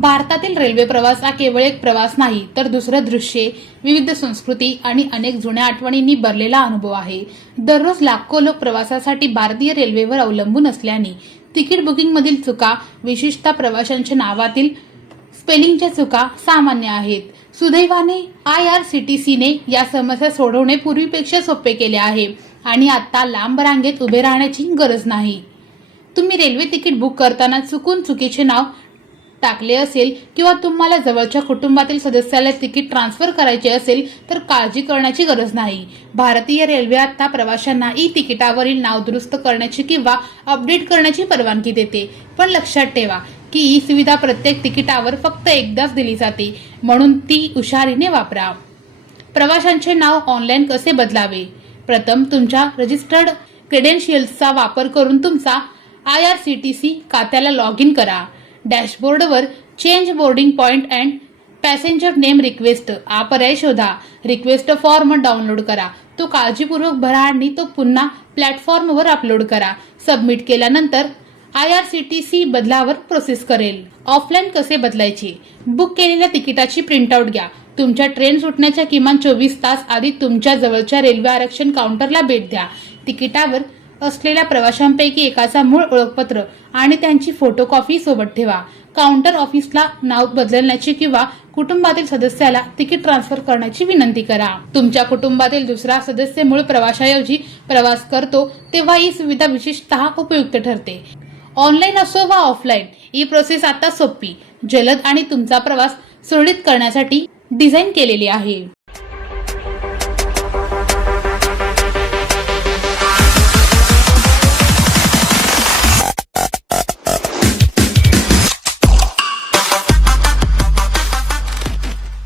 भारतातील रेल्वे प्रवास हा केवळ एक प्रवास नाही तर दुसरं दृश्ये विविध संस्कृती आणि अनेक जुन्या आठवणींनी भरलेला अनुभव आहे. दररोज लाखो लोक प्रवासासाठी भारतीय रेल्वेवर अवलंबून असल्याने तिकीट बुकिंगमधील चुका विशेषतः प्रवाशांच्या नावातील स्पेलिंगच्या चुका सामान्य आहेत. सुदैवाने आय आर सी टी सीने या समस्या सोडवणे पूर्वीपेक्षा सोपे केले आहे आणि आता लांब रांगेत उभे राहण्याची गरज नाही. तुम्ही रेल्वे तिकीट बुक करताना चुकून चुकीचे नाव टाकले असेल किंवा तुम्हाला जवळच्या कुटुंबातील सदस्याला तिकीट ट्रान्सफर करायचे असेल तर काळजी करण्याची गरज नाही. भारतीय रेल्वे आता प्रवाशांना ई तिकिटावरील नाव दुरुस्त करण्याची किंवा अपडेट करण्याची परवानगी देते. पण लक्षात ठेवा की ही सुविधा प्रत्येक तिकिटावर फक्त एकदाच दिली जाते म्हणून ती हुशारीने वापरा. प्रवाशांचे नाव ऑनलाईन कसे बदलावे? प्रथम तुमच्या रजिस्टर्ड क्रेडेन्शियल्सचा वापर करून तुमचा I R C T C खात्याला लॉग इन करा. डॅशबोर्डवर change boarding point and passenger name request. हा पर्याय शोधा. रिक्वेस्ट फॉर्म डाउनलोड करा. तो काळजीपूर्वक भरा आणि तो पुन्हा प्लॅटफॉर्मवर अपलोड करा. सबमिट केल्यानंतर I R C T C बदलावर प्रोसेस करेल. ऑफलाईन कसे बदलायचे? बुक केलेल्या तिकिटाची प्रिंटआउट घ्या. तुमच्या ट्रेन सुटण्याच्या किमान चोवीस तास आधी तुमच्या जवळच्या रेल्वे आरक्षण काउंटरला भेट द्या. तिकिटावर असलेल्या प्रवाशांपैकी एकाचा मूळ ओळखपत्र आणि त्यांची फोटोकॉपी सोबत ठेवा. काउंटर ऑफिसला नाव बदलण्याची किंवा कुटुंबातील सदस्याला तिकीट ट्रान्सफर करण्याची विनंती करा. तुमच्या कुटुंबातील दुसरा सदस्य मूळ प्रवाशाऐवजी प्रवास करतो तेव्हा ही सुविधा विशेषतः उपयुक्त ठरते. ऑनलाईन असो वा ऑफलाईन ही प्रोसेस आता सोपी जलद आणि तुमचा प्रवास सुरळीत करण्यासाठी डिझाईन केलेली आहे.